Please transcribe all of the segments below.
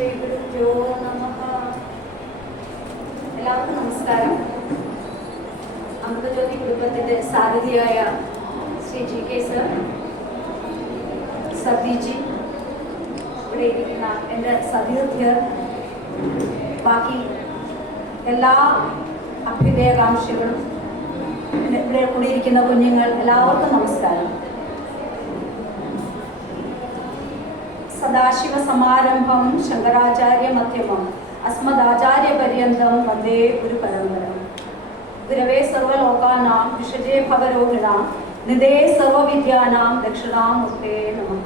ശ്രീഗുരുഭ്യോ നമഃ. എല്ലാവർക്കും നമസ്കാരം. അമൃതജ്യോതി കുടുംബത്തിന്റെ സാരഥിയായ ശ്രീ ജി കെ സർ, സതീജി, ഇവിടെ ഇരിക്കുന്ന എൻ്റെ സതീർത്ഥ്യർ, ബാക്കി എല്ലാ അഭ്യുദയകാംക്ഷികളും, ഇവിടെ കൂടിയിരിക്കുന്ന കുഞ്ഞുങ്ങൾ, എല്ലാവർക്കും നമസ്കാരം. സദാശിവ സമാരംഭം ശങ്കരാചാര്യ മധ്യമം അസ്മദാചാര്യ പര്യന്തം വന്ദേ ഗുരു പരമ്പരം. ഗുരവേ സർവലോകാനാം വിഷജേ ഭവരോഹിണാം നിധേ സർവവിദ്യാനാം ദക്ഷിണാമൂർത്തേ നമഃ.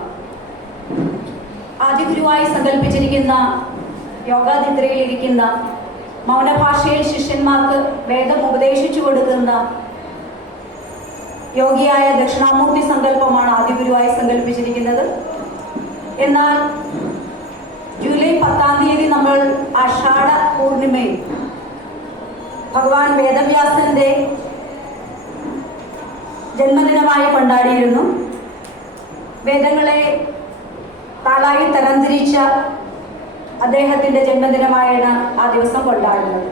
ആദിഗുരുവായി സങ്കല്പിച്ചിരിക്കുന്ന യോഗാനിദ്രയിലിരിക്കുന്ന, മൗനഭാഷയിൽ ശിഷ്യന്മാർക്ക് വേദം ഉപദേശിച്ചു കൊടുക്കുന്ന യോഗിയായ ദക്ഷിണാമൂർത്തി സങ്കല്പമാണ് ആദിഗുരുവായി സങ്കല്പിച്ചിരിക്കുന്നത്. എന്നാൽ ജൂലൈ 10-ാം തീയതി നമ്മൾ ആഷാഢ പൂർണിമയിൽ ഭഗവാൻ വേദവ്യാസന്റെ ജന്മദിനമായി കൊണ്ടാടിയിരുന്നു. വേദങ്ങളെ നാലായി തരംതിരിച്ച അദ്ദേഹത്തിന്റെ ജന്മദിനമായാണ് ആ ദിവസം കൊണ്ടാടുന്നത്.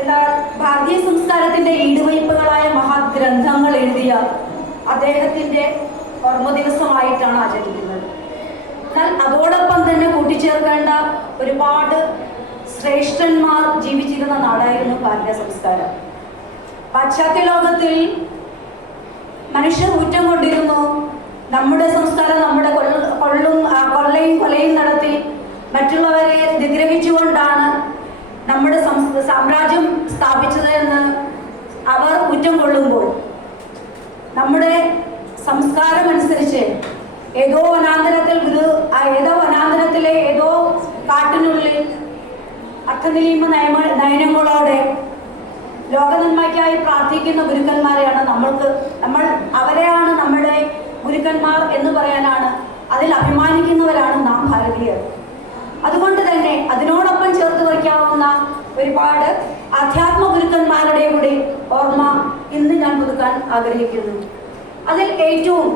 എന്നാൽ ഭാരതീയ സംസ്കാരത്തിന്റെ ഈടുവയ്പ്പുകളായ മഹത് ഗ്രന്ഥങ്ങൾ എഴുതിയ അദ്ദേഹത്തിന്റെ ഓർമ്മ ദിവസമായിട്ടാണ് ആചരിക്കുന്നത്. എന്നാൽ അതോടൊപ്പം തന്നെ കൂട്ടിച്ചേർക്കേണ്ട ഒരുപാട് ശ്രേഷ്ഠന്മാർ ജീവിച്ചിരുന്ന നാടായിരുന്നു ഭാരതീയ സംസ്കാരം. പാശ്ചാത്യ ലോകത്തിൽ മനുഷ്യർ ഊറ്റം കൊണ്ടിരുന്നു. നമ്മുടെ സംസ്കാരം നമ്മുടെ കൊള്ളയും കൊലയും നടത്തി മറ്റുള്ളവരെ നിഗ്രഹിച്ചുകൊണ്ടാണ് നമ്മുടെ സാമ്രാജ്യം സ്ഥാപിച്ചത് എന്ന് അവർ കുറ്റം കൊള്ളുമ്പോൾ, നമ്മുടെ സംസ്കാരം അനുസരിച്ച് ഏതോ വനാന്തരത്തിലെ ഏതോ കാട്ടിനുള്ളിൽ അർത്ഥനിലീമ നയനങ്ങളോടെ ലോകനന്മയ്ക്കായി പ്രാർത്ഥിക്കുന്ന ഗുരുക്കന്മാരെയാണ് നമ്മൾ അവരെയാണ് നമ്മുടെ ഗുരുക്കന്മാർ എന്ന് പറയാനാണ്, അതിൽ അഭിമാനിക്കുന്നവരാണ് നാം ഭാരതീയർ. അതുകൊണ്ട് തന്നെ അതിനോടൊപ്പം ചേർത്ത് വയ്ക്കാവുന്ന ഒരുപാട് ആധ്യാത്മ ഗുരുക്കന്മാരുടെ കൂടി ഓർമ്മ ഇന്ന് ഞാൻ പുതുക്കാൻ ആഗ്രഹിക്കുന്നു. അതിൽ ഏറ്റവും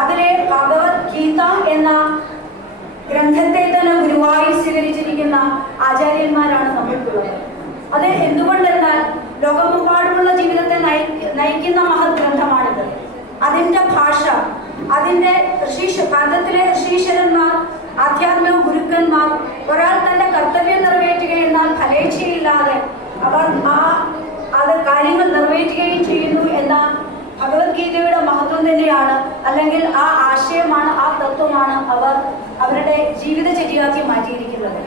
അതിലെ ഭഗവത്ഗീത എന്ന ഗ്രന്ഥത്തെ തന്നെ ഗുരുവായി സ്വീകരിച്ചിരിക്കുന്ന ആചാര്യന്മാരാണ് നമ്മൾക്കുള്ളത്. അത് എന്തുകൊണ്ടെന്നാൽ ലോകമെമ്പാടുമുള്ള ജീവിതത്തെ നയിക്കുന്ന മഹത് ഗ്രന്ഥമാണിത്. അതിൻ്റെ ഭാഷ, അതിൻ്റെ ഭാരതത്തിലെ ഋഷീശ്വരന്മാർ, ആധ്യാത്മിക ഗുരുക്കന്മാർ, ഒരാൾ തന്റെ കർത്തവ്യം നിറവേറ്റുകയെന്നാൽ ഫലേച്ഛയില്ലാതെ അവർ അത് കാര്യങ്ങൾ നിറവേറ്റുകയും ചെയ്യുന്നു എന്ന ഭഗവത്ഗീതയുടെ മഹത്വം തന്നെയാണ്, അല്ലെങ്കിൽ ആ ആശയമാണ്, ആ തത്വമാണ് അവർ അവരുടെ ജീവിതചര്യയാക്കി മാറ്റിയിരിക്കുന്നത്.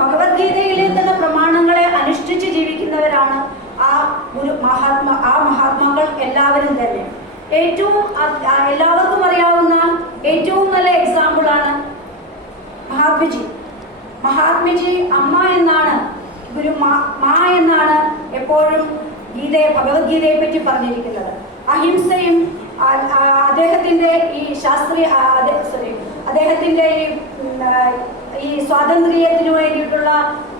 ഭഗവത്ഗീതയിലെ തന്നെ പ്രമാണങ്ങളെ അനുഷ്ഠിച്ച് ജീവിക്കുന്നവരാണ് ആ മഹാത്മാക്കൾ എല്ലാവരും തന്നെ. എല്ലാവർക്കും അറിയാവുന്ന ഏറ്റവും നല്ല എക്സാമ്പിളാണ് മഹാത്മജി. അമ്മ എന്നാണ്, മാ എന്നാണ് എപ്പോഴും ഭഗവത്ഗീതയെ പറ്റി പറഞ്ഞിരിക്കുന്നത്. അഹിംസയും അദ്ദേഹത്തിന്റെ അദ്ദേഹത്തിന്റെ ഈ സ്വാതന്ത്ര്യത്തിനു വേണ്ടിയിട്ടുള്ള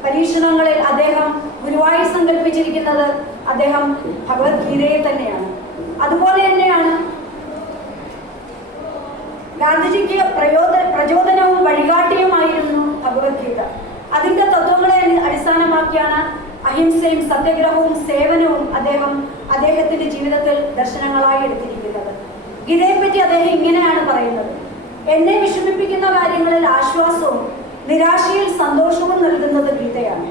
പരീക്ഷണങ്ങളിൽ അദ്ദേഹം ഗുരുവായി സങ്കല്പിച്ചിരിക്കുന്നത് അദ്ദേഹം ഭഗവത്ഗീതയെ തന്നെയാണ്. അതുപോലെ തന്നെയാണ് ഗാന്ധിജിക്ക് പ്രചോദനവും വഴികാട്ടിയുമായിരുന്നു ഭഗവത്ഗീത. അതിന്റെ തത്വങ്ങളെ അടിസ്ഥാനമാക്കിയാണ് അഹിംസയും സത്യഗ്രഹവും സേവനവും അദ്ദേഹത്തിന്റെ ജീവിതത്തിൽ ദർശനങ്ങളായി എടുത്തിരിക്കുന്നത്. ഗീതയെപ്പറ്റി അദ്ദേഹം ഇങ്ങനെയാണ് പറയുന്നത്: എന്നെ വിഷമിപ്പിക്കുന്ന കാര്യങ്ങളിൽ ആശ്വാസവും നിരാശയിൽ സന്തോഷവും നൽകുന്നത് ഗീതയാണ്.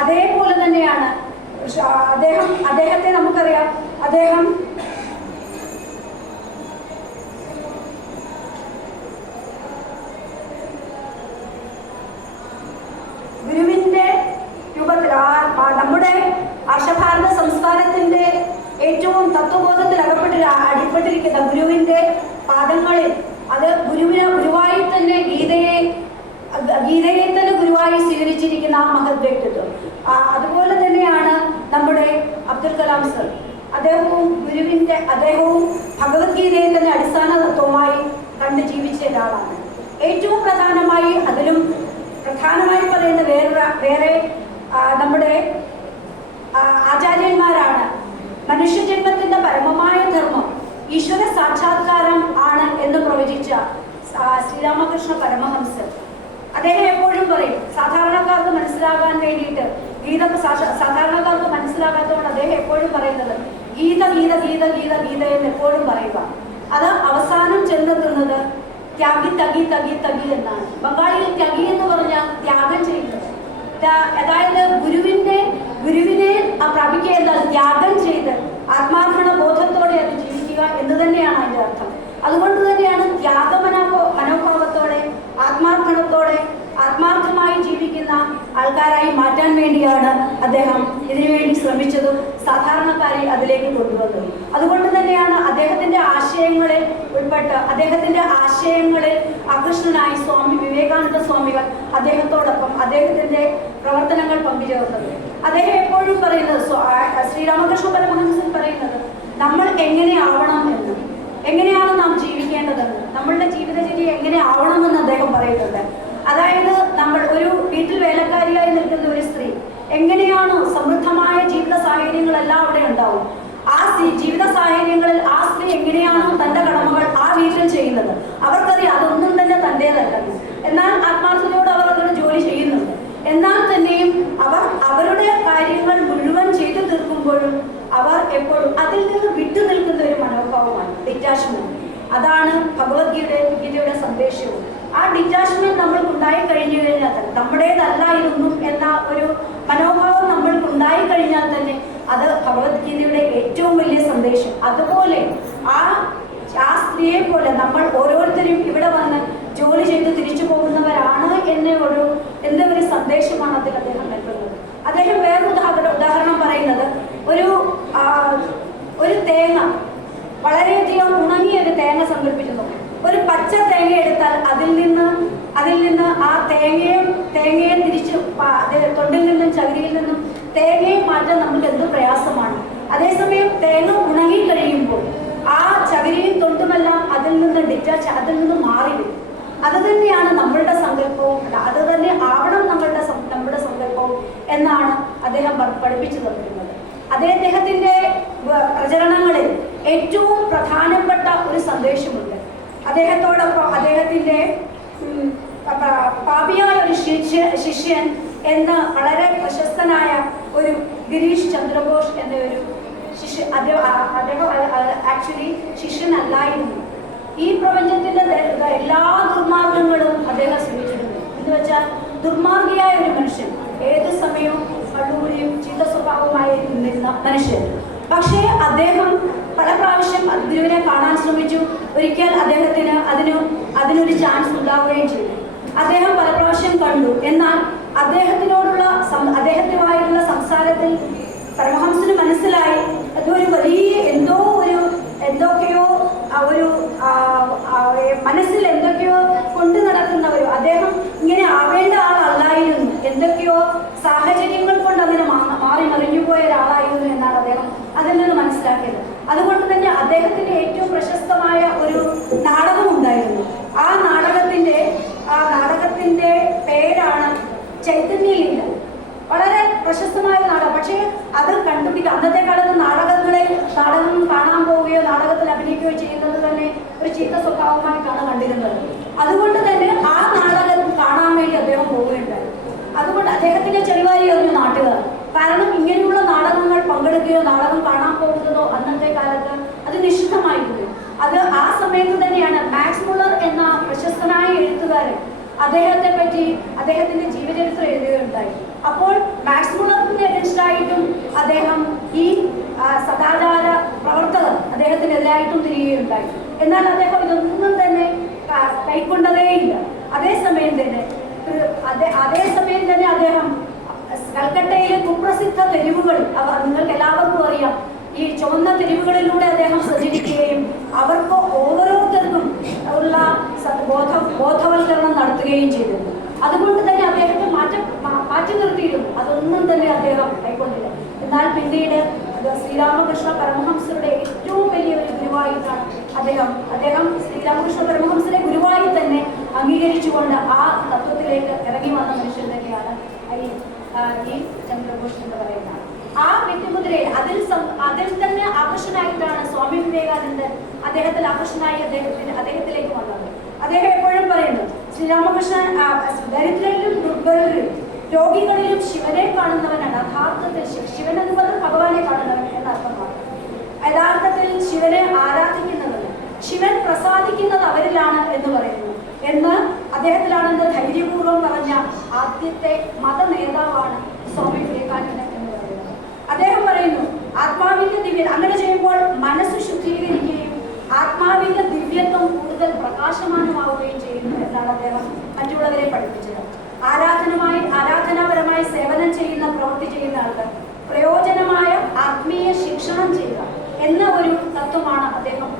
അതേപോലെ തന്നെയാണ് അദ്ദേഹത്തെ നമുക്കറിയാം. അദ്ദേഹം ഗുരുവിന്റെ രൂപത്തിൽ നമ്മുടെ ആർഷഭാരത സംസ്കാരത്തിന്റെ ഏറ്റവും തത്വബോധത്തിൽ അടിപ്പെട്ടിരിക്കുന്ന ഗുരുവിന്റെ പാദങ്ങളിൽ, അത് ഗുരുവായി തന്നെ ഗീതയെ തന്നെ ഗുരുവായി സ്വീകരിച്ചിരിക്കുന്ന ആ മഹത് വ്യക്തിത്വം. അതുപോലെ തന്നെയാണ് നമ്മുടെ അബ്ദുൽ കലാം സർ. അദ്ദേഹവും ഭഗവത്ഗീതയെ തന്നെ അടിസ്ഥാന തത്വമായി കണ്ട് ജീവിച്ച ഒരാളാണ്. ഏറ്റവും അതിലും പ്രധാനമായി പറയുന്ന വേറെ നമ്മുടെ ആചാര്യന്മാരാണ്. മനുഷ്യജന്മത്തിന്റെ പരമമായ ധർമ്മം ഈശ്വര സാക്ഷാത്കാരം ആണ് എന്ന് പ്രവചിച്ച ശ്രീരാമകൃഷ്ണ പരമഹംസർ അദ്ദേഹം എപ്പോഴും പറയും, സാധാരണക്കാർക്ക് മനസ്സിലാകാൻ വേണ്ടിയിട്ട് സാധാരണക്കാർക്ക് മനസ്സിലാകാത്തതുകൊണ്ട് അദ്ദേഹം എപ്പോഴും പറയുന്നത് ഗീത ഗീത ഗീത ഗീത ഗീത എന്ന് എപ്പോഴും പറയുക. അത് അവസാനം ചെന്നെത്തുന്നത് ത്യാഗി തകി തകി തകി എന്നാണ്. ബംഗാളിയിൽ ത്യാഗി എന്ന് പറഞ്ഞാൽ ത്യാഗം ചെയ്യുന്നത്. അതായത് ഗുരുവിനെ പ്രാപിക്കുക എന്നാൽ ത്യാഗം ചെയ്ത് ആത്മാർപ്പണ ബോധത്തോടെ അത് ജീവിക്കുക എന്ന് തന്നെയാണ് അതിന്റെ അർത്ഥം. അതുകൊണ്ട് തന്നെയാണ് മനോഭാവത്തോടെ ആത്മാർപ്പണത്തോടെ ആത്മാർത്ഥമായി ജീവിക്കുന്ന ആൾക്കാരായി മാറ്റാൻ വേണ്ടിയാണ് അദ്ദേഹം ഇതിനുവേണ്ടി ശ്രമിച്ചതും സാധാരണക്കാരെ അതിലേക്ക് കൊണ്ടുവന്നതും. അതുകൊണ്ട് തന്നെയാണ് അദ്ദേഹത്തിന്റെ ആശയങ്ങളിൽ ഉൾപ്പെട്ട് അദ്ദേഹത്തിന്റെ ആശയങ്ങളിൽ ആകൃഷ്ടനായി സ്വാമി വിവേകാനന്ദ സ്വാമികൾ അദ്ദേഹത്തോടൊപ്പം അദ്ദേഹത്തിന്റെ പ്രവർത്തനങ്ങൾ പങ്കുചേർന്നത്. അദ്ദേഹം എപ്പോഴും പറയുന്നത്, ശ്രീരാമകൃഷ്ണ പരമഹംസൻ പറയുന്നത്, നമ്മൾ എങ്ങനെ ആവണം എന്ന്, എങ്ങനെയാണ് നാം ജീവിക്കേണ്ടതെന്ന്, നമ്മളുടെ ജീവിതചര്യ എങ്ങനെ ആവണമെന്ന് അദ്ദേഹം പറയുന്നുണ്ട്. അതായത് നമ്മൾ ഒരു വീട്ടിൽ വേലക്കാരിയായി നിൽക്കുന്ന ഒരു സ്ത്രീ എങ്ങനെയാണോ സമൃദ്ധമായ ജീവിത സാഹചര്യങ്ങളെല്ലാം അവിടെ ഉണ്ടാവും, ആ ജീവിത സാഹചര്യങ്ങളിൽ ആ സ്ത്രീ എങ്ങനെയാണോ തന്റെ കടമകൾ ആ വീട്ടിൽ ചെയ്യുന്നത്, അവർക്കറിയാം അതൊന്നും തന്നെ തന്റേതല്ലെന്ന്. എന്നാൽ ആത്മാർത്ഥതയോട് അവർ അവരുടെ ജോലി ചെയ്യുന്നുണ്ട്. എന്നാൽ തന്നെയും അവർ അവരുടെ കാര്യങ്ങൾ മുഴുവൻ ചെയ്തു തീർക്കുമ്പോഴും അവർ എപ്പോഴും അതിൽ നിന്ന് വിട്ടു നിൽക്കുന്ന ഒരു മനോഭാവമാണ് ഡിറ്റാച്ച്മെന്റ്. അതാണ് ഭഗവത്ഗീതയുടെ സന്ദേശവും. ആ ഡിറ്റാച്ച്മെന്റ് നമ്മൾക്ക് ഉണ്ടായി കഴിഞ്ഞു കഴിഞ്ഞാൽ തന്നെ, നമ്മുടേതല്ല ഇതൊന്നും എന്ന ഒരു മനോഭാവം നമ്മൾക്ക് ഉണ്ടായി കഴിഞ്ഞാൽ തന്നെ അത് ഭഗവത്ഗീതയുടെ ഏറ്റവും വലിയ സന്ദേശം. അതുപോലെ ആ സ്ത്രീയെ പോലെ നമ്മൾ ഓരോരുത്തരും ഇവിടെ വന്ന് ജോലി ചെയ്ത് തിരിച്ചു പോകുന്നവരാണ് എന്ന ഒരു സന്ദേശമാണ് അതിൽ അദ്ദേഹം നൽകുന്നത്. അദ്ദേഹം വേറൊരു ഉദാഹരണം പറയുന്നത്, ഒരു തേങ്ങ, വളരെയധികം ഉണങ്ങിയ ഒരു തേങ്ങ സങ്കല്പിക്കുന്നു. ഒരു പച്ച തേങ്ങ എടുത്താൽ അതിൽ നിന്ന് ആ തേങ്ങയെ തിരിച്ച് തൊണ്ടിൽ നിന്നും ചകിരിയിൽ നിന്നും തേങ്ങയെ മാറ്റാൻ നമുക്ക് എന്ത് പ്രയാസമാണ്. അതേസമയം തേങ്ങ ഉണങ്ങി കഴിയുമ്പോൾ ആ ചകിരിയും തൊണ്ടുമെല്ലാം അതിൽ നിന്ന് മാറി വരും. അത് തന്നെയാണ് നമ്മളുടെ സങ്കല്പവും, അത് തന്നെ ആവണം നമ്മുടെ സങ്കല്പവും എന്നാണ് അദ്ദേഹം പഠിപ്പിച്ചു തന്നിരുന്നത്. അദ്ദേഹത്തിന്റെ പ്രചരണങ്ങളിൽ ഏറ്റവും പ്രധാനപ്പെട്ട ഒരു സന്ദേശമുണ്ട്. അദ്ദേഹത്തോടൊപ്പം അദ്ദേഹത്തിന്റെ പാപിയായ ഒരു ശിഷ്യൻ എന്ന വളരെ പ്രശസ്തനായ ഒരു ഗിരീഷ് ചന്ദ്രഘോഷ് എന്ന ഒരു ശിഷ്യൻ, അദ്ദേഹം ആക്ച്വലി ശിഷ്യനല്ലായിരുന്നു. ഈ പ്രപഞ്ചത്തിന്റെ എല്ലാ ദുർമാർഗങ്ങളും അദ്ദേഹം ശ്രമിച്ചിട്ടുണ്ട്. എന്ന് വെച്ചാൽ ദുർമാർഗിയായ ഒരു മനുഷ്യൻ, ഏത് സമയവും കള്ളൂരിയും ചീത്ത സ്വഭാവമായി നിന്നിരുന്ന മനുഷ്യൻ. പക്ഷേ അദ്ദേഹം പല പ്രാവശ്യം ഗുരുവിനെ കാണാൻ ശ്രമിച്ചു. ഒരിക്കൽ അദ്ദേഹത്തിന് അതിനൊരു ചാൻസ് ഉണ്ടാവുകയും ചെയ്തു. അദ്ദേഹം പല പ്രാവശ്യം കണ്ടു. എന്നാൽ അദ്ദേഹത്തിനുമായിട്ടുള്ള സംസാരത്തിൽ പരമഹംസന് മനസ്സിലായി അതൊരു വലിയ എന്തൊക്കെയോ മനസ്സിൽ എന്തൊക്കെയോ കൊണ്ടു നടക്കുന്നവരോ, അദ്ദേഹം ഇങ്ങനെ ആവേണ്ട ആളല്ലായിരുന്നു, എന്തൊക്കെയോ സാഹചര്യങ്ങൾ കൊണ്ട് അങ്ങനെ മാറി മറിഞ്ഞുപോയ ഒരാളായിരുന്നു എന്നാണ് അദ്ദേഹം അതിൽ നിന്ന് മനസ്സിലാക്കിയത്. അതുകൊണ്ട് തന്നെ അദ്ദേഹത്തിന്റെ ഏറ്റവും പ്രശസ്തമായ ഒരു നാടകം ഉണ്ടായിരുന്നു. ആ നാടകത്തിന്റെ പേരാണ് ചൈതന്യലീല. വളരെ പ്രശസ്തമായ നാടകം. പക്ഷേ അത് കണ്ടുപിടിക്കുക, അന്നത്തെ കാലത്ത് നാടകം കാണാൻ പോവുകയോ നാടകത്തിൽ അഭിനയിക്കുകയോ ചെയ്യുന്നത് തന്നെ ഒരു ചീത്ത സ്വഭാവമായിട്ടാണ് കണ്ടിരുന്നത്. അതുകൊണ്ട് തന്നെ ആ നാടകം കാണാൻ വേണ്ടി അദ്ദേഹം പോവുകയുണ്ടായി. അതുകൊണ്ട് അദ്ദേഹത്തിന്റെ ചെളിവാരി എറിഞ്ഞു നാട്ടുകാർ. കാരണം ഇങ്ങനെയുള്ള നാടകങ്ങൾ പങ്കെടുക്കുകയോ നാടകം കാണാൻ പോകുന്നതോ അന്നത്തെ കാലത്ത് അത് നിഷിദ്ധമായിരുന്നു. അത് ആ സമയത്ത് തന്നെയാണ് മാക്സ് മുള്ളർ എന്ന പ്രശസ്തനായ എഴുത്തുകാരൻ അദ്ദേഹത്തെ പറ്റി അദ്ദേഹത്തിന്റെ ജീവചരിത്രം എഴുതുകയുണ്ടായി. അപ്പോൾ മാക്സ് മുള്ളറിന് എതിരായിട്ടും അദ്ദേഹം ഈ സദാചാര പ്രവർത്തകർ അദ്ദേഹത്തിനെതിരായിട്ടും തിരികുകയുണ്ടായി. എന്നാൽ അദ്ദേഹം ഇതൊന്നും തന്നെ കൈക്കൊണ്ടതേയില്ല. അതേസമയം തന്നെ അദ്ദേഹം കൽക്കട്ടയിലെ കുപ്രസിദ്ധ തെരുവുകളിൽ, നിങ്ങൾക്ക് എല്ലാവർക്കും അറിയാം, ഈ ചുവന്ന തെരുവുകളിലൂടെ അദ്ദേഹം സഞ്ചരിക്കുകയും അവർക്ക് ഓരോരുത്തർക്കും ഉള്ള ബോധവൽക്കരണം നടത്തുകയും ചെയ്തിരുന്നു. അതുകൊണ്ട് തന്നെ അദ്ദേഹത്തെ മാറ്റി നിർത്തിയിരുന്നു. അതൊന്നും തന്നെ അദ്ദേഹം കൈക്കൊണ്ടില്ല. എന്നാൽ പിന്നീട് ശ്രീരാമകൃഷ്ണ പരമഹംസരുടെ ഏറ്റവും വലിയ ഒരു ഗുരുവായിട്ടാണ് അദ്ദേഹം ശ്രീരാമകൃഷ്ണ പരമഹംസരെ ഗുരുവായി തന്നെ അംഗീകരിച്ചുകൊണ്ട് ആ തത്വത്തിലേക്ക് ഇറങ്ങി വന്ന മനുഷ്യൻ തന്നെയാണ് ഈ ചന്ദ്രഘോഷ് എന്ന് പറയുന്നത്. ആ വ്യക്തിമുദ്രയിൽ അതിൽ തന്നെ ആകർഷനായിട്ടാണ് സ്വാമി വിവേകാനന്ദൻ അദ്ദേഹത്തിൽ ആകർഷനായി അദ്ദേഹത്തിലേക്ക് വന്നത്. അദ്ദേഹം എപ്പോഴും പറയും, ശ്രീരാമകൃഷ്ണൻ ദരിദ്രരിലും ദുർബലരിലും രോഗികളിലും ശിവനെ കാണുന്നവനാണ്. യഥാർത്ഥത്തിൽ ശിവൻ എന്ന് പറഞ്ഞാൽ ഭഗവാനെ കാണുന്നവൻ എന്ന അർത്ഥമാണ്. യഥാർത്ഥത്തിൽ ശിവനെ ആരാധിക്കുന്നവർ, ശിവൻ പ്രസാദിക്കുന്നത് അവരിലാണ് എന്ന് പറയുന്നു എന്ന് അദ്ദേഹത്തിലാണെന്ന് ധൈര്യപൂർവ്വം പറഞ്ഞ ആദ്യത്തെ മത നേതാവാണ് സ്വാമി വിവേകാനന്ദൻ എന്ന് പറയുന്നത്. അദ്ദേഹം പറയുന്നു, ആത്മാവിന്റെ ദിവ്യത അങ്ങനെ ചെയ്യുമ്പോൾ മനസ്സ് ശുദ്ധീകരിക്കുകയും ആത്മാവിന്റെ ദിവ്യത്വം കൂടുതൽ പ്രകാശമാനമാവുകയും ചെയ്യുന്നു എന്നാണ് അദ്ദേഹം മറ്റുള്ളവരെ പഠിപ്പിച്ചത്. ആരാധനാപരമായി സേവനം ചെയ്യുന്ന പ്രവൃത്തി ചെയ്യുന്ന ആൾക്കാർ പ്രയോജനമായ ആത്മീയ ശിക്ഷണം ചെയ്യുക എന്ന ഒരു തത്വമാണ് അദ്ദേഹം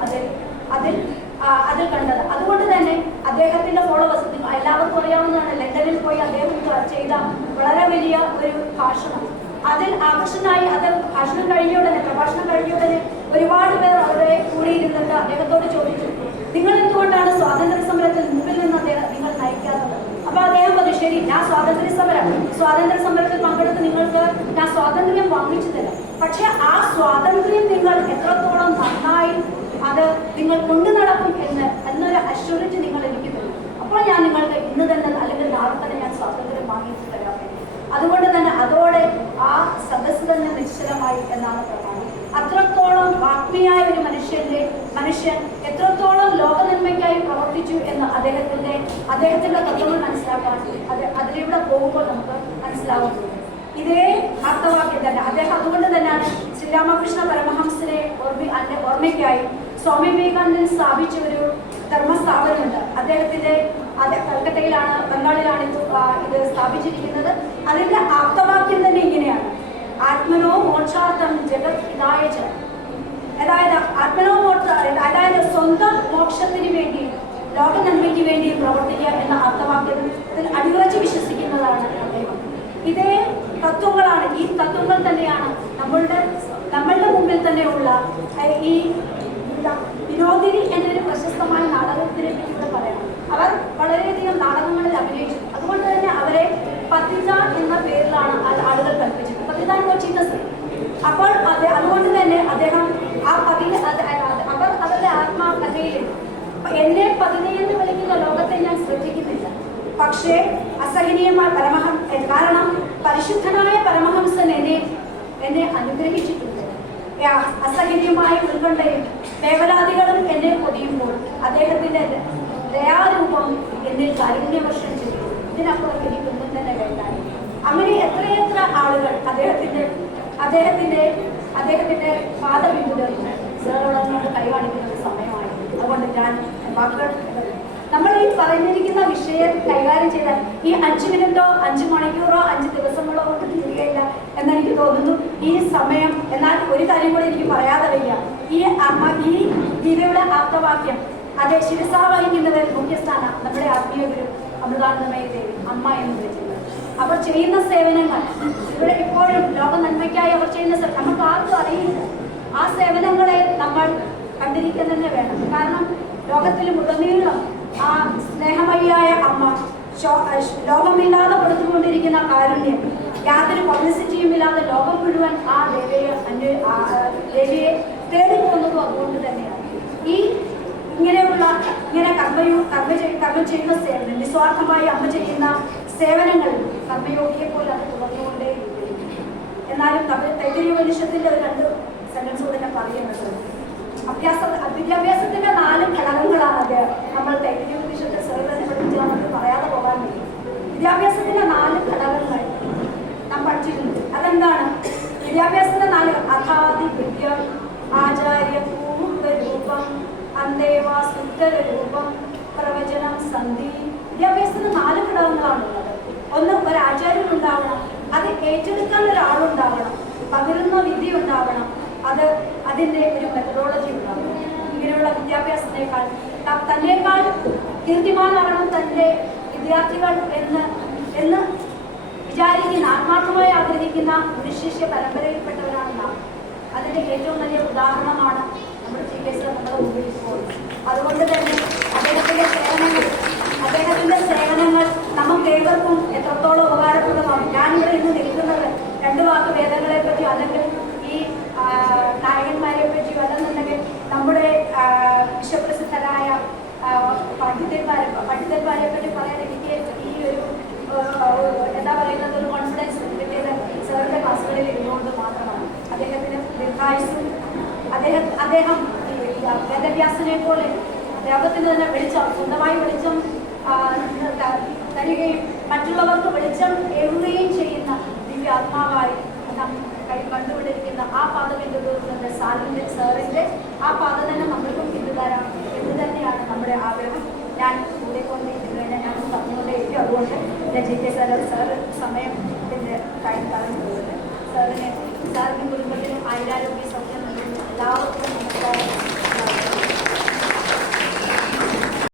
അതിൽ കണ്ടത്. അതുകൊണ്ട് തന്നെ അദ്ദേഹത്തിന്റെ ഫോളോവേഴ്സ് എല്ലാവർക്കും അറിയാവുന്നതാണ്. ലണ്ടനിൽ പോയി അദ്ദേഹം ചെയ്ത വളരെ വലിയ ഒരു ഭാഷണം, അതിൽ ആകർഷനായി അത് ഭാഷണം പ്രഭാഷണം കഴിഞ്ഞ ഉടനെ ഒരുപാട് പേർ അവരെ കൂടിയിരുന്നിട്ട് അദ്ദേഹത്തോട് ചോദിച്ചു, നിങ്ങൾ എന്തുകൊണ്ടാണ് സ്വാതന്ത്ര്യ സമരത്തിൽ മുമ്പിൽ നിന്ന് നിങ്ങൾ നയിക്കാത്തത്? അപ്പൊ അദ്ദേഹം പറഞ്ഞു, ശരി, ഞാൻ സ്വാതന്ത്ര്യ സമരത്തിൽ പങ്കെടുത്ത് നിങ്ങൾക്ക് ഞാൻ സ്വാതന്ത്ര്യം വാങ്ങിച്ചു തരാം. പക്ഷെ ആ സ്വാതന്ത്ര്യം നിങ്ങൾ എത്രത്തോളം നന്നായി അത് നിങ്ങൾ കൊണ്ടു നടക്കും എന്നൊരു അഷ്വറൻസ് നിങ്ങൾ എനിക്ക് തരും. അപ്പോൾ ഞാൻ നിങ്ങൾക്ക് ഇന്ന് തന്നെ അല്ലെങ്കിൽ നാളെ തന്നെ ഞാൻ സ്വാതന്ത്ര്യം വാങ്ങിച്ചു തരാം. അതുകൊണ്ട് തന്നെ അതോടെ ആ സദസ്സ് തന്നെ നിശ്ചലമായി എന്നാണ് പറയുന്നത്. അത്രത്തോളം ആത്മീയായ ഒരു മനുഷ്യൻ എത്രത്തോളം ലോകനന്മയ്ക്കായി പ്രവർത്തിച്ചു എന്ന് അദ്ദേഹത്തിന്റെ തത്വങ്ങൾ മനസ്സിലാക്കാൻ അതിലൂടെ പോകുമ്പോൾ നമുക്ക് മനസ്സിലാവുന്നത്. ഇതേ അർത്ഥവാക്യം തന്നെ അദ്ദേഹം അതുകൊണ്ട് തന്നെയാണ് ശ്രീരാമകൃഷ്ണ പരമഹംസരെ ഓർമ്മയ്ക്കായി സ്വാമി വിവേകാനന്ദൻ സ്ഥാപിച്ച ഒരു ധർമ്മസ്ഥാപനമുണ്ട്. കൽക്കട്ടയിലാണ്, ബംഗാളിലാണ് ഇത് സ്ഥാപിച്ചിരിക്കുന്നത്. അതിന്റെ ആപ്തവാക്യം തന്നെ ഇങ്ങനെയാണ്, ആത്മനോ മോക്ഷാർത്ഥം ജഗത് ഹിതായ ച. അതായത് സ്വന്തം മോക്ഷത്തിന് വേണ്ടി ലോക നന്മയ്ക്ക് വേണ്ടി പ്രവർത്തിക്കുക എന്ന അർത്ഥവാക്യത്തിൽ അടിയുറച്ച് വിശ്വസിക്കുന്നതാണ് അദ്ദേഹം. ഇതേ തത്വങ്ങളാണ്, ഈ തത്വങ്ങൾ തന്നെയാണ് നമ്മളുടെ മുമ്പിൽ തന്നെയുള്ള ഈ വിനോദിനി എന്നൊരു പ്രശസ്തമായ നാടകത്തിനെ പറ്റി ഇവിടെ പറയണം. അവർ വളരെയധികം നാടകങ്ങളിൽ അഭിനയിച്ചു. അതുകൊണ്ട് തന്നെ അവരെ പതിത എന്ന പേരിലാണ് ആളുകൾ കൽപ്പിച്ചത്. പതിത എന്ന് വെച്ചിരുന്ന സ്ത്രീ. അപ്പോൾ അതുകൊണ്ട് തന്നെ അദ്ദേഹം അവർ അവരുടെ ആത്മാകഥയിൽ എന്നെ പതിനയെന്ന് വിളിക്കുന്ന ലോകത്തെ ഞാൻ ശ്രദ്ധിക്കുന്നില്ല, പക്ഷേ അസഹനീയമായ കാരണം പരിശുദ്ധനായ പരമഹംസൻ എന്നെ അനുഗ്രഹിച്ചിട്ടുണ്ട്. അസഹനീയമായ ഉത്കണ്ഠയും വേവലാതികളും എന്നെ പൊതിയുമ്പോൾ അദ്ദേഹത്തിന്റെ ദയാരൂപം എന്നിൽ കാരുണ്യവർഷം ചെയ്തു. ഇതിനപ്പുറം എനിക്കൊന്നും തന്നെ വേണ്ട. അങ്ങനെ എത്രയെത്ര ആളുകൾ അദ്ദേഹത്തിന്റെ പാദബിന്ദുവിൽ സേവനോട് കൈകാണിക്കുന്ന ഒരു സമയമായി. അതുകൊണ്ട് ഞാൻ വാക്കുകൾ നമ്മൾ ഈ പറഞ്ഞിരിക്കുന്ന വിഷയം കൈകാര്യം ചെയ്താൽ ഈ 5 മിനിറ്റോ 5 മണിക്കൂറോ 5 ദിവസങ്ങളോ കൊണ്ട് തീരുകയില്ല എന്നെനിക്ക് തോന്നുന്നു ഈ സമയം. എന്നാൽ ഒരു കാര്യം കൂടി എനിക്ക് പറയാതെ വയ്യ. ഈ ദിവ്യയുടെ ആപ്തവാക്യം അത് ശിരസാ വഹിക്കുന്നവർ മുഖ്യസ്ഥാനം നമ്മുടെ ആത്മീയ ഗുരു അമൃതാനന്ദമയ ദേവി അമ്മ എന്ന് വിളിക്കുന്നത്. അവർ ചെയ്യുന്ന സേവനങ്ങൾ ഇവിടെ എപ്പോഴും ലോക നന്മയ്ക്കായി അവർ ചെയ്യുന്ന നമുക്ക് ആർക്കും അറിയില്ല. ആ സേവനങ്ങളെ നമ്മൾ കണ്ടിരിക്കുക തന്നെ വേണം. കാരണം ലോകത്തിൽ മുഴുവനീളം ആ സ്നേഹമയ്യായ അമ്മ ലോകമില്ലാതെ കൊടുത്തുകൊണ്ടിരിക്കുന്ന കാരുണ്യം, യാതൊരു പബ്ലിസിറ്റിയും ഇല്ലാതെ ലോകം മുഴുവൻ ആ ദേവിയെ തേടിപ്പോകുന്നതും അതുകൊണ്ട് തന്നെയാണ്. ഇങ്ങനെ കർമ്മം ചെയ്യുന്ന സേവനം, നിസ്വാർത്ഥമായി അമ്മ ചെയ്യുന്ന സേവനങ്ങൾ കർമ്മയോഗിയെ പോലെ അത് തുടർന്നുകൊണ്ടേയിരിക്കും. എന്നാലും തൈത്തിരീയ ഉപനിഷത്തിന്റെ ഒരു 2 സെന്റൻസ് കൂടെ ഞാൻ പറയുന്നത്, വിദ്യാഭ്യാസത്തിന്റെ 4 ഘടകങ്ങളാണ് അത് നമ്മൾ തൈത്തിരീയ ഉപനിഷത്തെ സേവനം പഠിപ്പിച്ച് നമുക്ക് പറയാതെ പോകാൻ കഴിയും. വിദ്യാഭ്യാസത്തിന്റെ 4 ഘടകങ്ങൾ നാം പഠിച്ചിട്ടുണ്ട്. അതെന്താണ്? വിദ്യാഭ്യാസത്തിന്റെ 4 അഥാദി വിദ്യ, ആചാര്യ പൂർവ്വരൂപം, അന്തേവാസുദ്ധരൂപം, പ്രവചനം, സന്ധി. വിദ്യാഭ്യാസത്തിന് 4 ഘടകങ്ങളാണുള്ളത്. ഒന്ന്, ഒരു ആചാര്യൻ ഉണ്ടാവണം, അത് ഏറ്റെടുക്കാൻ ഒരാളുണ്ടാവണം, പകരുന്ന വിദ്യ ഉണ്ടാവണം, അതിൻ്റെ ഒരു മെത്തഡോളജി ഉണ്ടാവണം. ഇങ്ങനെയുള്ള വിദ്യാഭ്യാസത്തിനേക്കാൾ തന്നേക്കാൾ കീർത്തിമാനാവണം തൻ്റെ വിദ്യാർത്ഥികൾ എന്ന് വിചാരിക്കുന്ന, ആത്മാർത്ഥമായി ആഗ്രഹിക്കുന്ന നിശിഷ്യ പരമ്പരയിൽപ്പെട്ടവരാണ് നാം. അതിൻ്റെ ഏറ്റവും വലിയ ഉദാഹരണമാണ് നമ്മുടെ CBSE നമ്മുടെ മുമ്പിൽ ഇപ്പോൾ. അതുകൊണ്ട് തന്നെ അദ്ദേഹത്തിന്റെ സേവനങ്ങൾ നമുക്ക് ഏവർക്കും എത്രത്തോളം ഉപകാരപ്രദമാണ്. ഞാനിവിടെ ഇന്ന് നിൽക്കുന്നത് 2 വാക്ക് വേദങ്ങളെ പറ്റി അല്ലെങ്കിൽ ഈ നായകന്മാരെ പറ്റി അല്ലെന്നുണ്ടെങ്കിൽ നമ്മുടെ വിശ്വപ്രസിദ്ധരായ പണ്ഡിതന്മാർ പണ്ഡിതന്മാരെ പറ്റി പറയാൻ എനിക്ക് ഈ ഒരു എന്താ പറയുന്നത് ഒരു കോൺഫിഡൻസ് കിട്ടിയത് സാറിൻ്റെ ക്ലാസ്സുകളിൽ ഇരുന്നുകൊണ്ട് മാത്രമാണ്. അദ്ദേഹത്തിന് ദീർഘായുസ്സും അദ്ദേഹം വേദവ്യാസനെ പോലെ ലോകത്തിന് തന്നെ വെളിച്ചം സ്വന്തമായി വെളിച്ചം തരികയും മറ്റുള്ളവർക്ക് വെളിച്ചം ഏറുകയും ചെയ്യുന്ന ദിവ്യ ആത്മാവായി നാം കണ്ടുകൊണ്ടിരിക്കുന്ന ആ പാത പിന്തുടരുന്നത് സാറിൻ്റെ ആ പാത തന്നെ നമ്മൾക്കും പിന്തുടരാം എന്ന് തന്നെയാണ് നമ്മുടെ ആഗ്രഹം. ഞാൻ കൂടെ കൊണ്ടിരിക്കുന്നത് ഞാൻ പറഞ്ഞുകൊണ്ടേയിരിക്കും. അതുകൊണ്ട് എൻ്റെ GK സാറ് സമയത്തിൻ്റെ കാര്യം പറഞ്ഞു പോകുന്നത് സാറിന് കുടുംബത്തിനും ആയിരാരോഗ്യ